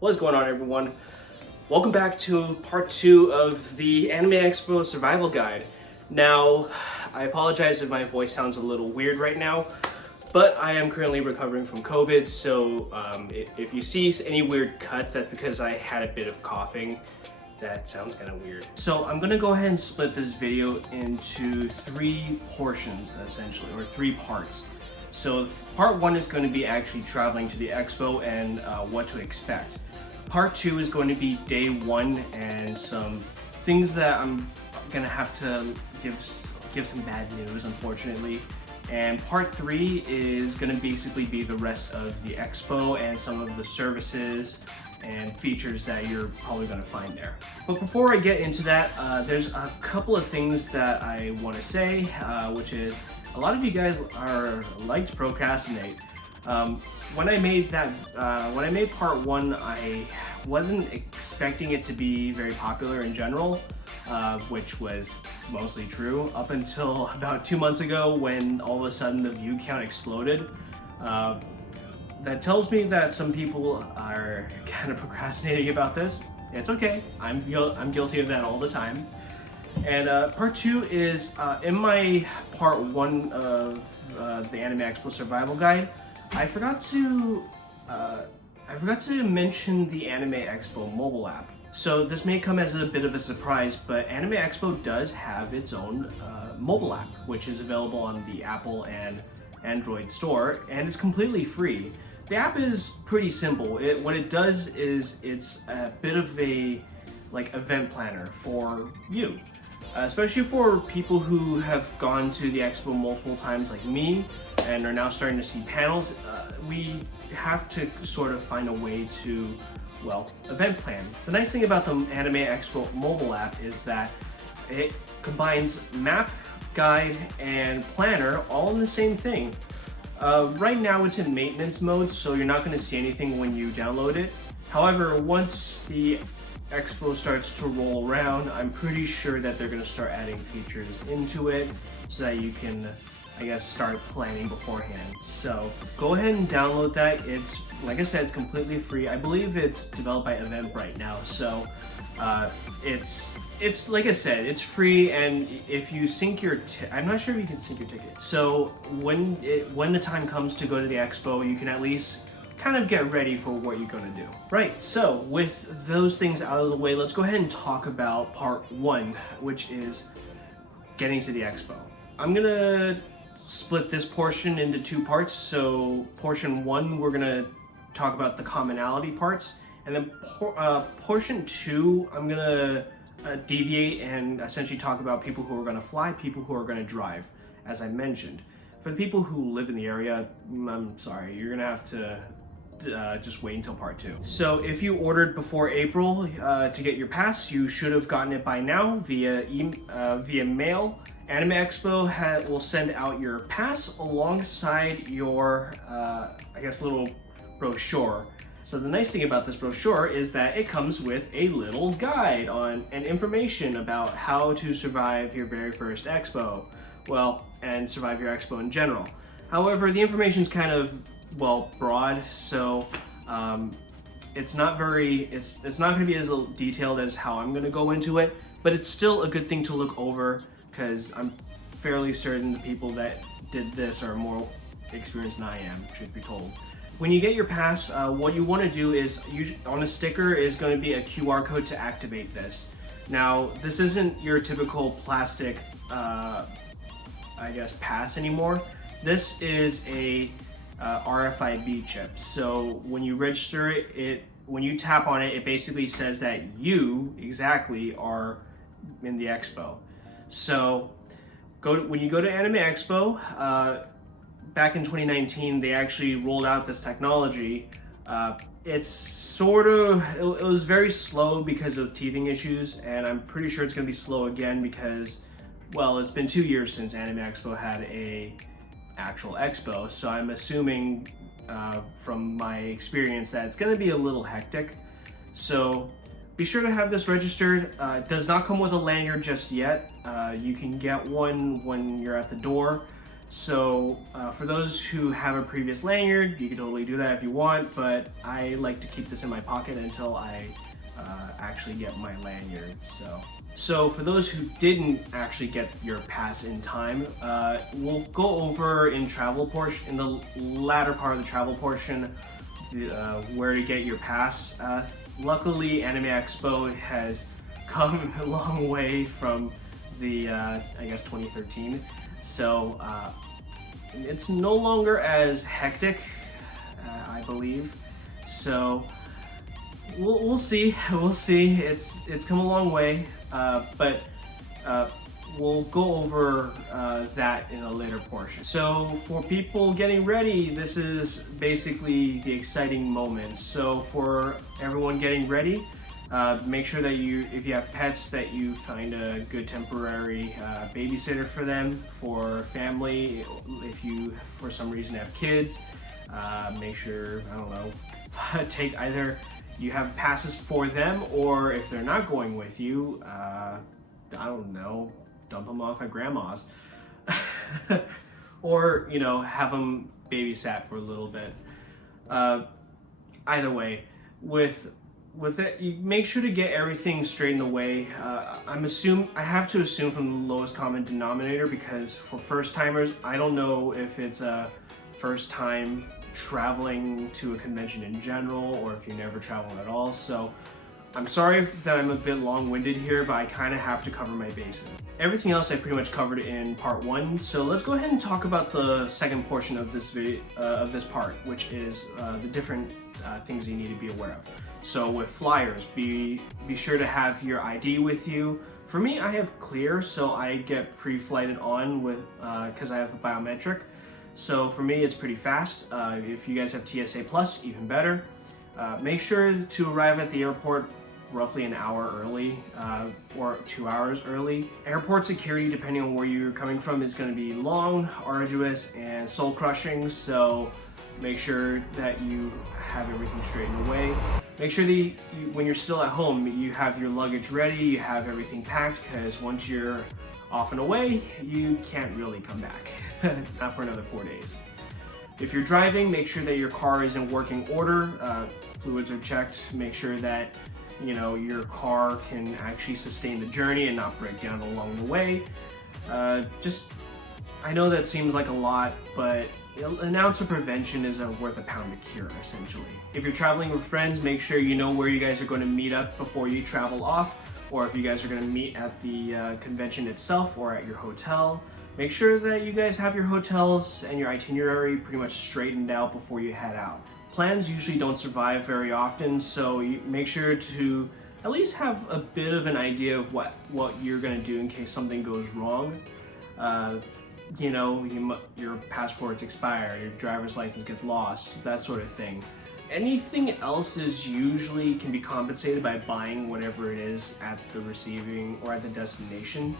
What is going on, everyone? Welcome back to part 2 of the Anime Expo Survival Guide. Now, I apologize if my voice sounds a little weird right now, but I am currently recovering from COVID, so if you see any weird cuts, that's because I had a bit of coughing. That sounds kind of weird. So I'm gonna go ahead and split this video into 3 portions, essentially, or 3 parts. So part 1 is going to be actually traveling to the expo and what to expect. Part 2 is going to be day 1 and some things that I'm gonna have to give some bad news, unfortunately. And part 3 is gonna basically be the rest of the expo and some of the services and features that you're probably gonna find there. But before I get into that, there's a couple of things that I want to say, which is a lot of you guys like to procrastinate. When I made part 1, I wasn't expecting it to be very popular in general, which was mostly true up until about 2 months ago when all of a sudden the view count exploded. That tells me that some people are kind of procrastinating about this. It's okay, I'm guilty of that all the time. And part 2 is in my part 1 of the Anime Expo Survival Guide. I forgot to mention the Anime Expo mobile app. So this may come as a bit of a surprise, but Anime Expo does have its own mobile app, which is available on the Apple and Android store, and it's completely free. The app is pretty simple. What it does is it's a bit of a event planner for you. Especially for people who have gone to the expo multiple times like me and are now starting to see panels, we have to sort of find a way to, well, event plan. The nice thing about the Anime Expo mobile app is that it combines map, guide, and planner all in the same thing. Right now it's in maintenance mode, so you're not going to see anything when you download it. However, once the Expo starts to roll around, I'm pretty sure that they're going to start adding features into it so that you can, I guess, start planning beforehand. So go ahead and download that. It's, like I said, it's completely free. I believe it's developed by Eventbrite now, so it's like I said, it's free, and if you sync your I'm not sure if you can sync your ticket. So when the time comes to go to the expo, you can at least kind of get ready for what you're going to do. Right, so with those things out of the way, let's go ahead and talk about part 1, which is getting to the expo. I'm gonna split this portion into 2 parts. So portion 1, we're gonna talk about the commonality parts, and then portion 2, I'm gonna deviate and essentially talk about people who are gonna fly, people who are gonna drive, as I mentioned. For the people who live in the area, I'm sorry, you're gonna have to just wait until part 2. So if you ordered before April to get your pass, you should have gotten it by now via mail. Anime Expo will send out your pass alongside your, I guess, little brochure. So the nice thing about this brochure is that it comes with a little guide on and information about how to survive your very first expo. Well, and survive your expo in general. However, the information is kind of, well, broad, so it's not going to be as detailed as how I'm going to go into it, but it's still a good thing to look over because I'm fairly certain the people that did this are more experienced than I am, truth be told. When you get your pass, what you want to do is, on a sticker is going to be a QR code to activate this. Now, this isn't your typical plastic, I guess, pass anymore. This is a RFID chip. So when you register it, when you tap on it, it basically says that you exactly are in the expo. So when you go to Anime Expo, back in 2019, they actually rolled out this technology. It was very slow because of teething issues, and I'm pretty sure it's going to be slow again because, well, it's been 2 years since Anime Expo had a actual expo, so I'm assuming from my experience that it's going to be a little hectic. So be sure to have this registered. It does not come with a lanyard just yet. You can get one when you're at the door. So for those who have a previous lanyard, you can totally do that if you want, but I like to keep this in my pocket until I actually get my lanyard. So for those who didn't actually get your pass in time, we'll go over in the latter part of the travel portion, where to get your pass. Luckily, Anime Expo has come a long way from the I guess 2013, so it's no longer as hectic, I believe. So we'll see. We'll see. It's come a long way, but we'll go over that in a later portion. So for people getting ready, this is basically the exciting moment. So for everyone getting ready, make sure that if you have pets, that you find a good temporary babysitter for them. For family, if you for some reason have kids, make sure, I don't know, take either you have passes for them, or if they're not going with you, I don't know, dump them off at grandma's. Or, you know, have them babysat for a little bit. Either way, with it, you make sure to get everything straightened away. I have to assume from the lowest common denominator, because for first timers, I don't know if it's a first time traveling to a convention in general, or if you never traveled at all. So I'm sorry that I'm a bit long-winded here, but I kind of have to cover my bases. Everything else I pretty much covered in part 1, so let's go ahead and talk about the second portion of this video, of this part, which is the different things you need to be aware of. So with flyers, be sure to have your ID with you. For me, I have Clear, so I get pre-flighted on with because I have a biometric. So for me, it's pretty fast. If you guys have TSA Plus, even better. Make sure to arrive at the airport roughly an hour early, or 2 hours early. Airport security, depending on where you're coming from, is going to be long, arduous, and soul-crushing. So make sure that you have everything straightened away. Make sure that when you're still at home, you have your luggage ready, you have everything packed, because once you're off and away, you can't really come back. Not for another 4 days. If you're driving, make sure that your car is in working order. Fluids are checked. Make sure that your car can actually sustain the journey and not break down along the way. I know that seems like a lot, but an ounce of prevention is worth a pound of cure, essentially. If you're traveling with friends, make sure you know where you guys are going to meet up before you travel off, or if you guys are going to meet at the convention itself or at your hotel. Make sure that you guys have your hotels and your itinerary pretty much straightened out before you head out. Plans usually don't survive very often, so you make sure to at least have a bit of an idea of what you're going to do in case something goes wrong. Your passport's expired, your driver's license gets lost, that sort of thing. Anything else can be compensated by buying whatever it is at the receiving or at the destination.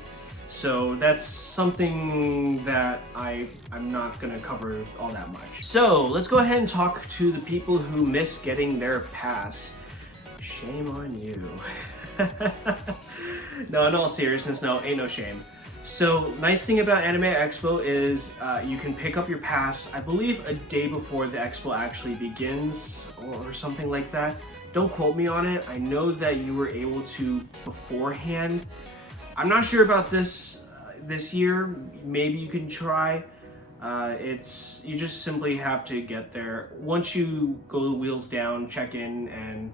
So that's something that I'm not gonna cover all that much. So let's go ahead and talk to the people who missed getting their pass. Shame on you. No, in all seriousness, no, ain't no shame. So, nice thing about Anime Expo is you can pick up your pass, I believe, a day before the expo actually begins, or something like that. Don't quote me on it. I know that you were able to beforehand. I'm not sure about this year. Maybe you can try. You just simply have to get there. Once you go the wheels down, check in, and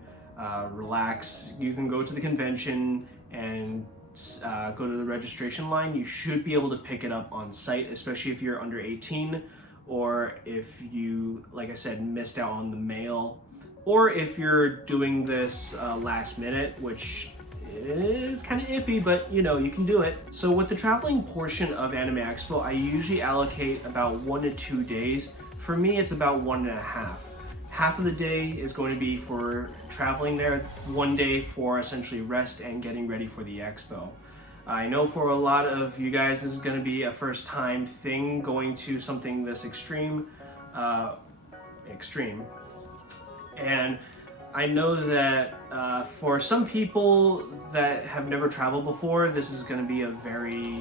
relax, you can go to the convention and go to the registration line. You should be able to pick it up on site, especially if you're under 18, or if you, like I said, missed out on the mail, or if you're doing this last minute, which is kind of iffy, but you can do it. So with the traveling portion of Anime Expo, I usually allocate about 1 to 2 days. For me, it's about 1.5. Half of the day is going to be for traveling there, 1 day for essentially rest and getting ready for the expo. I know for a lot of you guys, this is going to be a first time thing, going to something this extreme. And I know that for some people that have never traveled before, this is going to be a very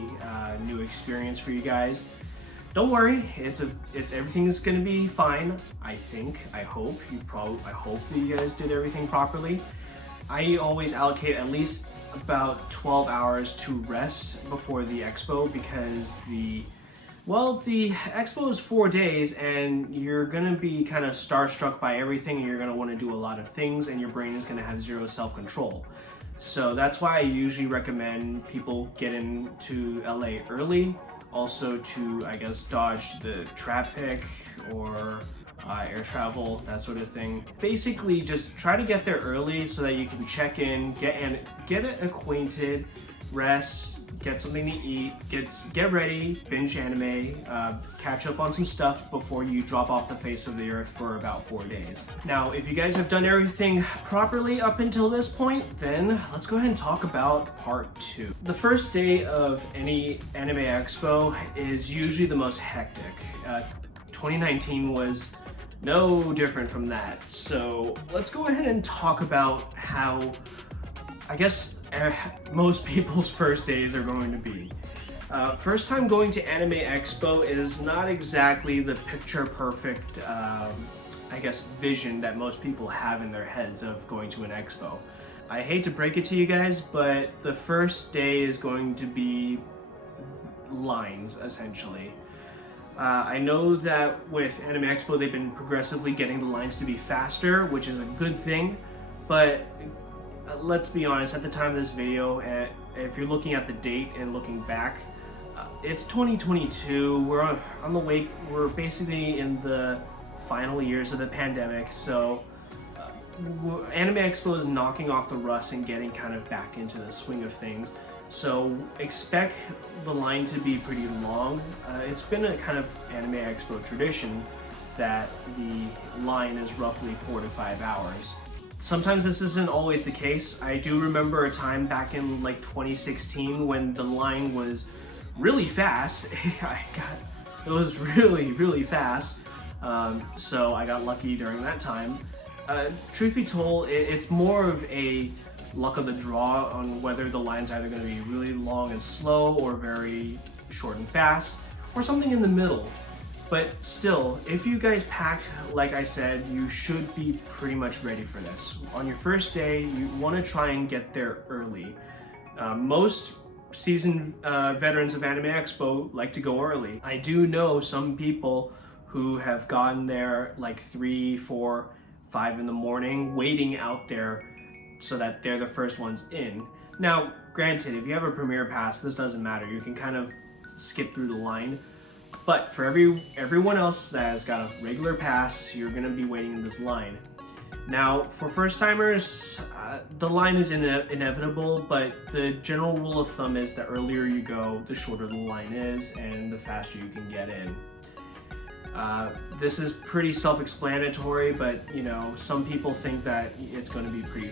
new experience for you guys. don't worry, it's everything is gonna be fine. I think, I hope that you guys did everything properly. I always allocate at least about 12 hours to rest before the expo, because the expo is 4 days and you're gonna be kind of starstruck by everything, and you're gonna want to do a lot of things, and your brain is gonna have zero self-control. So that's why I usually recommend people get into LA early, also to, I guess, dodge the traffic or air travel, that sort of thing. Basically, just try to get there early so that you can check in, get acquainted, rest, get something to eat, get ready, binge anime, catch up on some stuff before you drop off the face of the earth for about 4 days. Now, if you guys have done everything properly up until this point, then let's go ahead and talk about part 2. The first day of any Anime Expo is usually the most hectic. 2019 was no different from that. So let's go ahead and talk about how, I guess, most people's first days are going to be. First time going to Anime Expo is not exactly the picture perfect, I guess, vision that most people have in their heads of going to an expo. I hate to break it to you guys, but the first day is going to be lines, essentially. I know that with Anime Expo they've been progressively getting the lines to be faster, which is a good thing, but let's be honest, at the time of this video, if you're looking at the date and looking back, it's 2022, we're on the way, we're basically in the final years of the pandemic, so Anime Expo is knocking off the rust and getting kind of back into the swing of things. So expect the line to be pretty long. It's been a kind of Anime Expo tradition that the line is roughly 4 to 5 hours. Sometimes this isn't always the case. I do remember a time back in like 2016 when the line was really fast. It was really fast. So I got lucky during that time. Truth be told, it's more of a luck of the draw on whether the line's either going to be really long and slow or very short and fast, or something in the middle. But still, if you guys pack, like I said, you should be pretty much ready for this. On your first day, you want to try and get there early. Most seasoned veterans of Anime Expo like to go early. I do know some people who have gotten there like 3, 4, 5 in the morning, waiting out there so that they're the first ones in. Now, granted, if you have a Premier Pass, this doesn't matter. You can kind of skip through the line. But for everyone else that has got a regular pass, you're gonna be waiting in this line. Now, for first timers, the line is inevitable, but the general rule of thumb is the earlier you go, the shorter the line is, and the faster you can get in. This is pretty self-explanatory, but you know, some people think that it's going to be pretty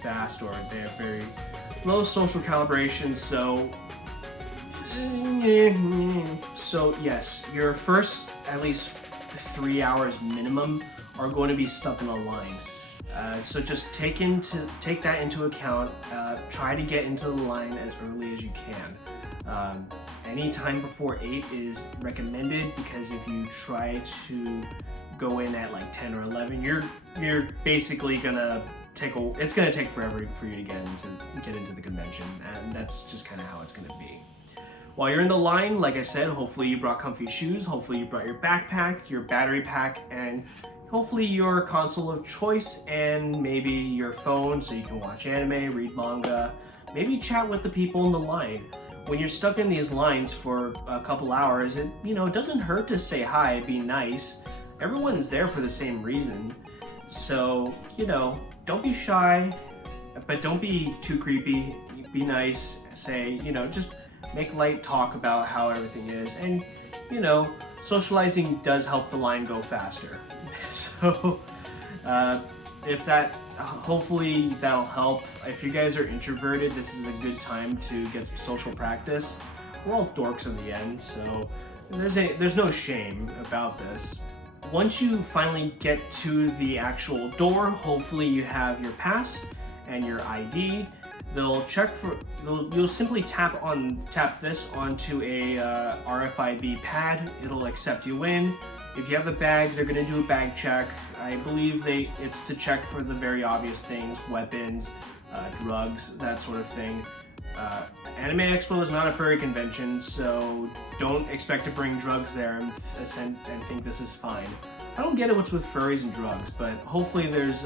fast, or they have very low social calibration. So yes, your first at least 3 hours minimum are going to be stuck in a line. So just take that into account. Try to get into the line as early as you can. Any time before 8 is recommended, because if you try to go in at like 10 or 11, you're basically gonna it's gonna take forever for you to get into the convention, and that's just kind of how it's gonna be. While you're in the line, like I said, hopefully you brought comfy shoes, hopefully you brought your backpack, your battery pack, and hopefully your console of choice, and maybe your phone so you can watch anime, read manga, maybe chat with the people in the line. When you're stuck in these lines for a couple hours, it doesn't hurt to say hi, be nice. Everyone's there for the same reason. So, don't be shy, but don't be too creepy. Be nice, say, just make light talk about how everything is. And, socializing does help the line go faster. So, hopefully that'll help. If you guys are introverted, this is a good time to get some social practice. We're all dorks in the end, so there's no shame about this. Once you finally get to the actual door, hopefully you have your pass and your ID. they'll check for, you'll simply tap this onto a RFID pad. It'll accept you in. If you have a bag, they're gonna do a bag check. I believe it's to check for the very obvious things, weapons, drugs, that sort of thing. Anime Expo is not a furry convention, so don't expect to bring drugs there and think this is fine. I don't get it what's with furries and drugs, but hopefully there's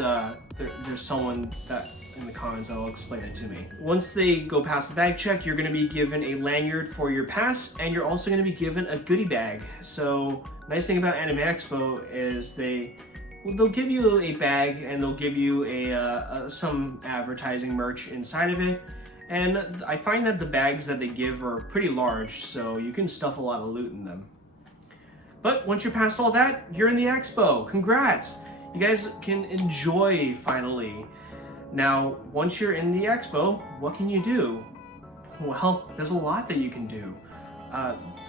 someone that in the comments that'll explain it to me. Once they go past the bag check, you're going to be given a lanyard for your pass, and you're also going to be given a goodie bag. So nice thing about Anime Expo is they'll give you a bag and they'll give you some advertising merch inside of it. And I find that the bags that they give are pretty large, so you can stuff a lot of loot in them. But once you're past all that, you're in the expo. Congrats! You guys can enjoy finally. Now, once you're in the expo, what can you do? Well, there's a lot that you can do.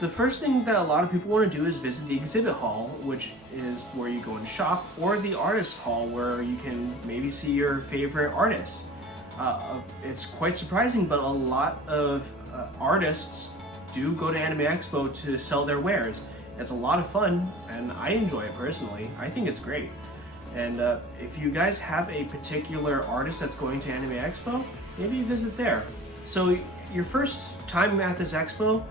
The first thing that a lot of people want to do is visit the exhibit hall, which is where you go and shop, or the artist hall, where you can maybe see your favorite artist. It's quite surprising, but a lot of artists do go to Anime Expo to sell their wares. It's a lot of fun, and I enjoy it personally. I think it's great. And if you guys have a particular artist that's going to Anime Expo, maybe visit there. So your first time at this expo,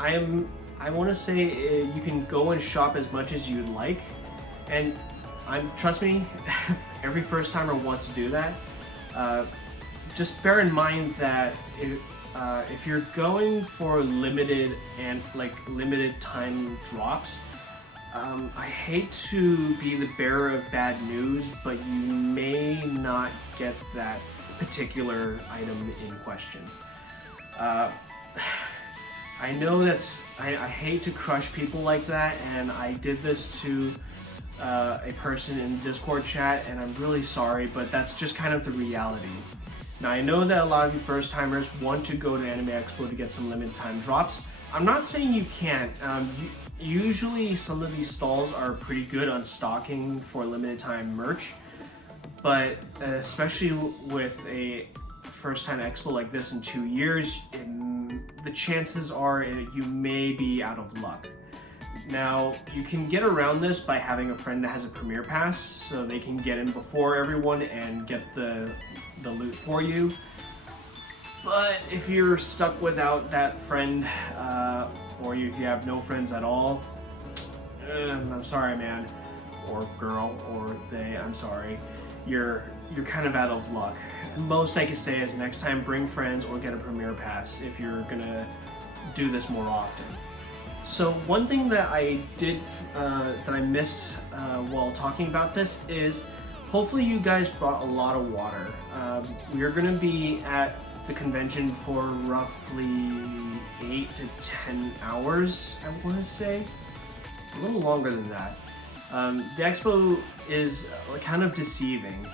I want to say you can go and shop as much as you'd like, and trust me, every first timer wants to do that. Just bear in mind that if you're going for limited time drops, I hate to be the bearer of bad news, but you may not get that particular item in question. I know I hate to crush people like that, and I did this to a person in Discord chat, and I'm really sorry, but that's just kind of the reality. Now, I know that a lot of you first timers want to go to Anime Expo to get some limited time drops. I'm not saying you can't. Usually some of these stalls are pretty good on stocking for limited time merch, but especially with a first time expo like this in 2 years, the chances are you may be out of luck. Now, you can get around this by having a friend that has a premiere pass, so they can get in before everyone and get the loot for you. But if you're stuck without that friend, or if you have no friends at all, I'm sorry, man, or girl, or they, I'm sorry. You're kind of out of luck. Most I can say is next time bring friends or get a premiere pass if you're gonna do this more often. So one thing that I did, that I missed while talking about this is hopefully you guys brought a lot of water. We are gonna be at the convention for roughly 8 to 10 hours, I want to say. A little longer than that. The expo is kind of deceiving.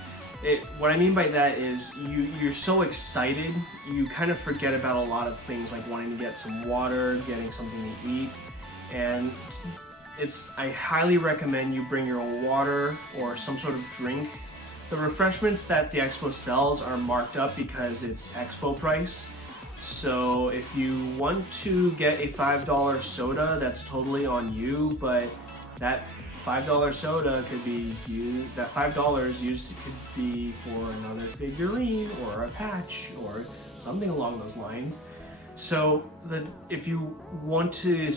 What I mean by that is you're so excited, you kind of forget about a lot of things like wanting to get some water, getting something to eat, and I highly recommend you bring your own water or some sort of drink. The refreshments that the expo sells are marked up because it's expo price. So if you want to get a $5 soda, that's totally on you, but that $5 soda could be used, that $5 used could be for another figurine or a patch or something along those lines. So if you want to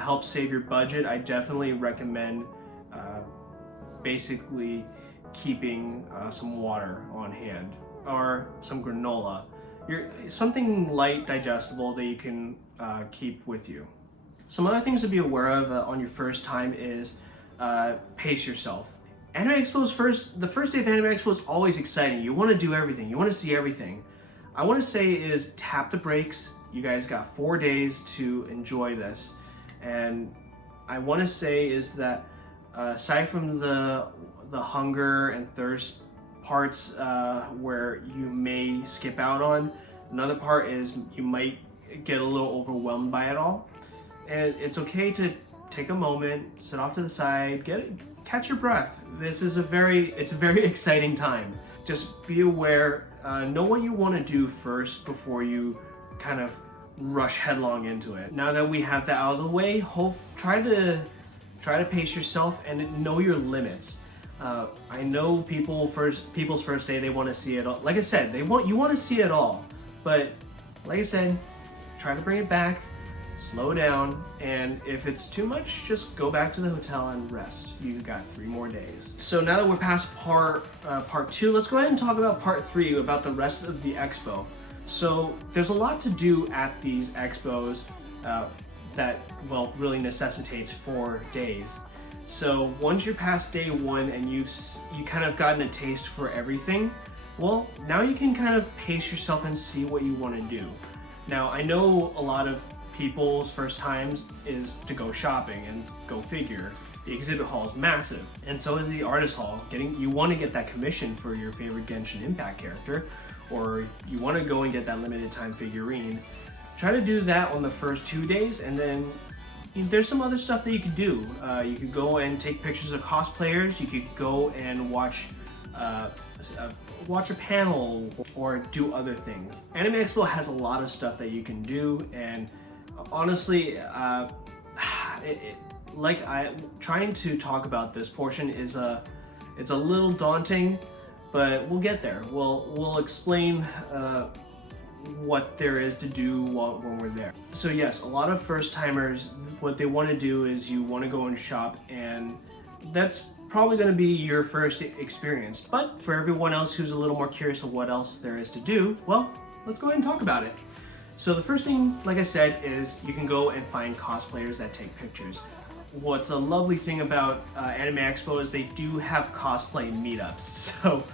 help save your budget, I definitely recommend basically keeping some water on hand or some granola. Something light, digestible that you can keep with you. Some other things to be aware of on your first time is pace yourself. Anime Expo's the first day of Anime Expo is always exciting. You want to do everything. You want to see everything. I want to say is tap the brakes. You guys got 4 days to enjoy this. And I want to say is that aside from the hunger and thirst parts where you may skip out on, another part is you might get a little overwhelmed by it all. And it's okay to take a moment, sit off to the side, catch your breath. It's a very exciting time. Just be aware know what you want to do first before you kind of rush headlong into it. Now that we have that out of the way, try to pace yourself and know your limits. I know people's first day, they want to see it all. Like I said, you want to see it all, but like I said, try to bring it back, slow down, and if it's too much, just go back to the hotel and rest. You got 3 more days. So now that we're past part 2, let's go ahead and talk about part 3, about the rest of the expo. So there's a lot to do at these expos that, well, really necessitates 4 days. So once you're past day 1 and you kind of gotten a taste for everything, well, now you can kind of pace yourself and see what you want to do. Now, I know a lot of people's first times is to go shopping, and go figure. The exhibit hall is massive, and so is the artist hall. You want to get that commission for your favorite Genshin Impact character, or you want to go and get that limited time figurine. Try to do that on the first 2 days, and then there's some other stuff that you could do. You could go and take pictures of cosplayers. You could go and watch a panel or do other things. Anime Expo has a lot of stuff that you can do, and honestly, trying to talk about this portion is it's a little daunting, but we'll get there. We'll explain what there is to do when we're there. So yes, a lot of first timers, what they want to do is you want to go and shop, and that's probably going to be your first experience. But for everyone else who's a little more curious of what else there is to do, well, let's go ahead and talk about it. So the first thing, like I said, is you can go and find cosplayers that take pictures. What's a lovely thing about Anime Expo is they do have cosplay meetups. So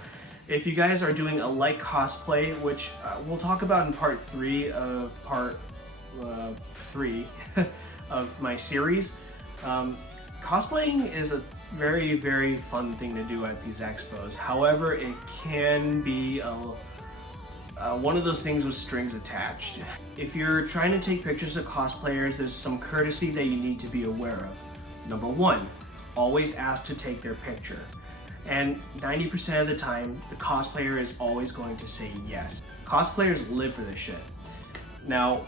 if you guys are doing a light cosplay, which we'll talk about in part 3 of part 3 of my series, cosplaying is a very, very fun thing to do at these expos. However, it can be one of those things with strings attached. If you're trying to take pictures of cosplayers, there's some courtesy that you need to be aware of. Number 1, always ask to take their picture. And 90% of the time, the cosplayer is always going to say yes. Cosplayers live for this shit. Now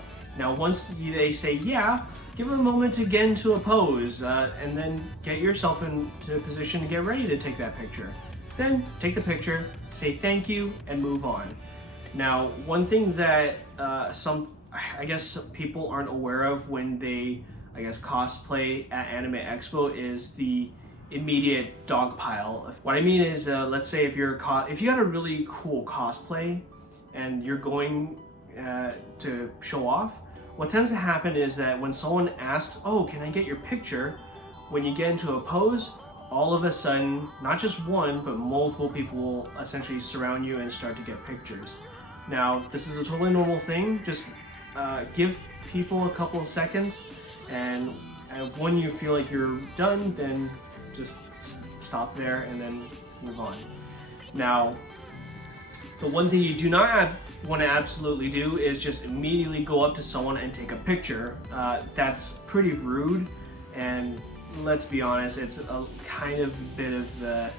once they say yeah, give them a moment to get into a pose, and then get yourself into a position to get ready to take that picture. Then take the picture, say thank you, and move on. Now, one thing that I guess people aren't aware of when they, cosplay at Anime Expo is the immediate dog pile. What I mean is, let's say if you got a really cool cosplay and you're going to show off, what tends to happen is that when someone asks, oh, can I get your picture? When you get into a pose, all of a sudden, not just one, but multiple people will essentially surround you and start to get pictures. Now, this is a totally normal thing. Just give people a couple of seconds, and when you feel like you're done, then just stop there and then move on. Now, the one thing you do not want to absolutely do is just immediately go up to someone and take a picture. That's pretty rude, and let's be honest, it's a kind of bit of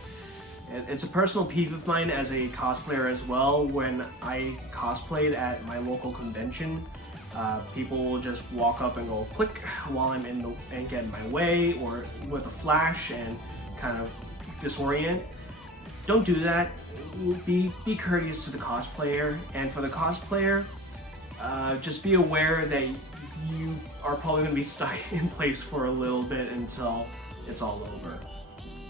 it's a personal peeve of mine as a cosplayer as well. When I cosplayed at my local convention, people will just walk up and go click while I'm and get in my way, or with a flash and kind of disorient. Don't do that. Be courteous to the cosplayer, and for the cosplayer, just be aware that you are probably going to be stuck in place for a little bit until it's all over.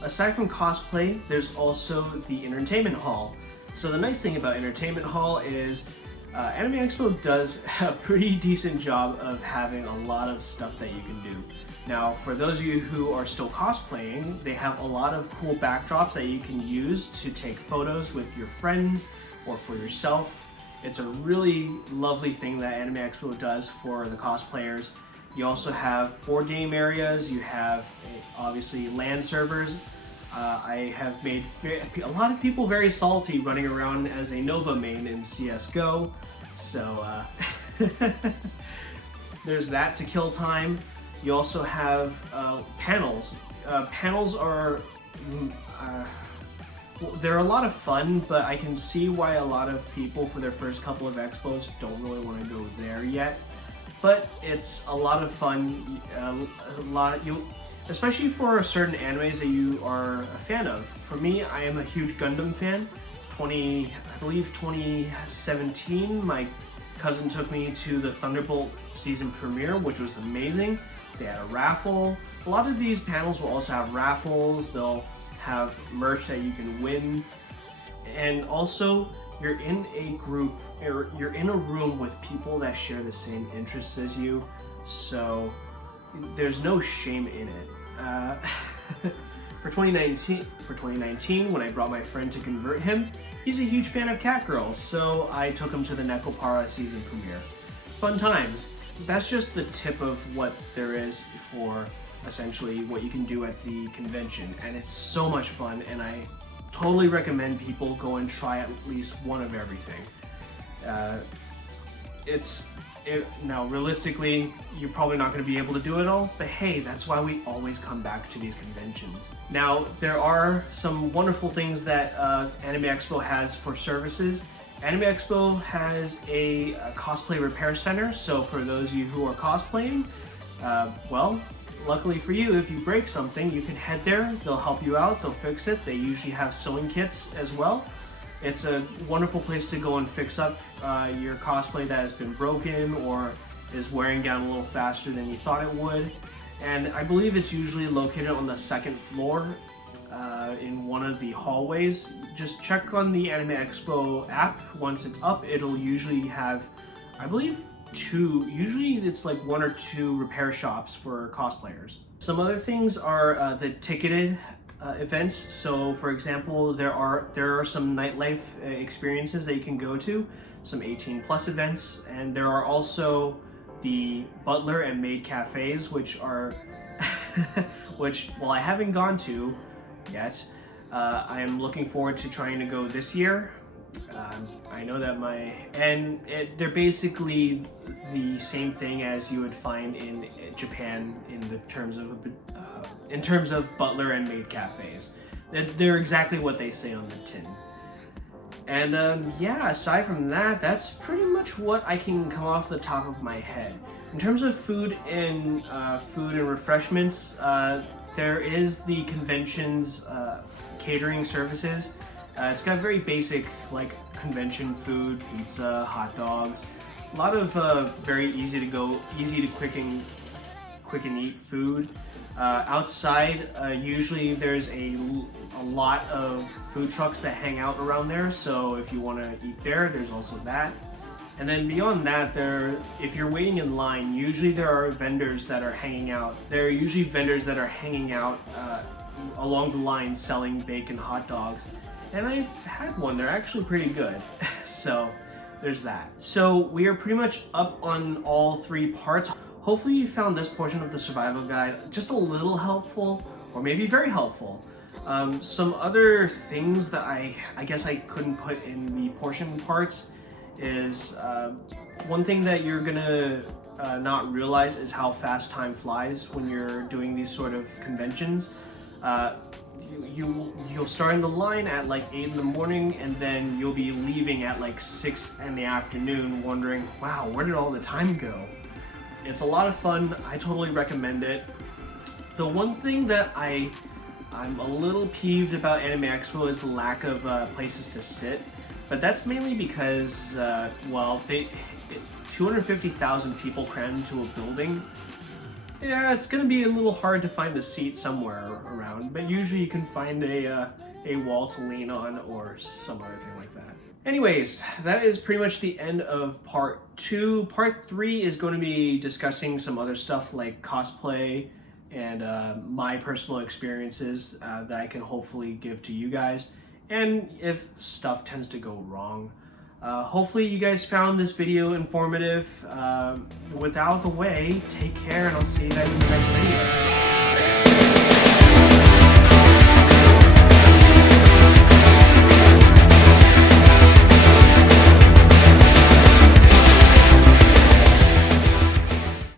Aside from cosplay, there's also the entertainment hall. So the nice thing about entertainment hall is Anime Expo does a pretty decent job of having a lot of stuff that you can do. Now, for those of you who are still cosplaying, they have a lot of cool backdrops that you can use to take photos with your friends or for yourself. It's a really lovely thing that Anime Expo does for the cosplayers. You also have board game areas, you have obviously LAN servers. I have made a lot of people very salty running around as a Nova main in CSGO, so there's that to kill time. You also have panels. Panels are they're a lot of fun, but I can see why a lot of people for their first couple of expos don't really want to go there yet. But it's a lot of fun, especially for certain animes that you are a fan of. For me, I am a huge Gundam fan. I believe 2017, my cousin took me to the Thunderbolt season premiere, which was amazing. They had a raffle. A lot of these panels will also have raffles. They'll have merch that you can win. And also, you're in a group, or you're in a room with people that share the same interests as you. So there's no shame in it. For 2019, when I brought my friend to convert him, he's a huge fan of Cat Girls, so I took him to the Nekopara season premiere. Fun times. That's just the tip of what there is for essentially what you can do at the convention, and it's so much fun, and I totally recommend people go and try at least one of everything. Now, realistically, you're probably not going to be able to do it all, but hey, that's why we always come back to these conventions. Now, there are some wonderful things that Anime Expo has for services. Anime Expo has a cosplay repair center, so for those of you who are cosplaying, well, luckily for you, if you break something, you can head there, they'll help you out, they'll fix it. They usually have sewing kits as well. It's a wonderful place to go and fix up your cosplay that has been broken or is wearing down a little faster than you thought it would. And I believe it's usually located on the second floor in one of the hallways. Just check on the Anime Expo app. Once it's up, it'll usually have, I believe, usually it's like 1 or 2 repair shops for cosplayers. Some other things are the ticketed events. So for example, there are some nightlife experiences that you can go to, some 18+ events, and there are also the butler and maid cafes, which are which, while I haven't gone to yet, I am looking forward to trying to go this year. I know that they're basically the same thing as you would find in Japan in terms of butler and maid cafes. They're exactly what they say on the tin. And yeah, aside from that, that's pretty much what I can come off the top of my head. In terms of food and refreshments, there is the convention's catering services. It's got very basic, like, convention food, pizza, hot dogs, a lot of very easy to quick and eat food. Outside, usually there's a lot of food trucks that hang out around there, so if you want to eat there, there's also that. And then beyond that, if you're waiting in line, usually there are vendors that are hanging out. There are usually vendors that are hanging out along the line selling bacon hot dogs. And I've had one, they're actually pretty good. So there's that. So we are pretty much up on all 3 parts. Hopefully you found this portion of the survival guide just a little helpful, or maybe very helpful. Some other things that I guess I couldn't put in the portion parts is one thing that you're gonna not realize is how fast time flies when you're doing these sort of conventions. You'll start in the line at like 8 in the morning, and then you'll be leaving at like 6 in the afternoon wondering, wow, where did all the time go? It's a lot of fun. I totally recommend it. The one thing that I'm a little peeved about Anime Expo is the lack of places to sit, but that's mainly because, well, 250,000 people crammed into a building. Yeah, it's gonna be a little hard to find a seat somewhere around, but usually you can find a wall to lean on or some other thing like that. Anyways, that is pretty much the end of part 2. Part 3 is going to be discussing some other stuff like cosplay and my personal experiences that I can hopefully give to you guys, and if stuff tends to go wrong. Hopefully you guys found this video informative. Without the way, take care, and I'll see you guys in the next video.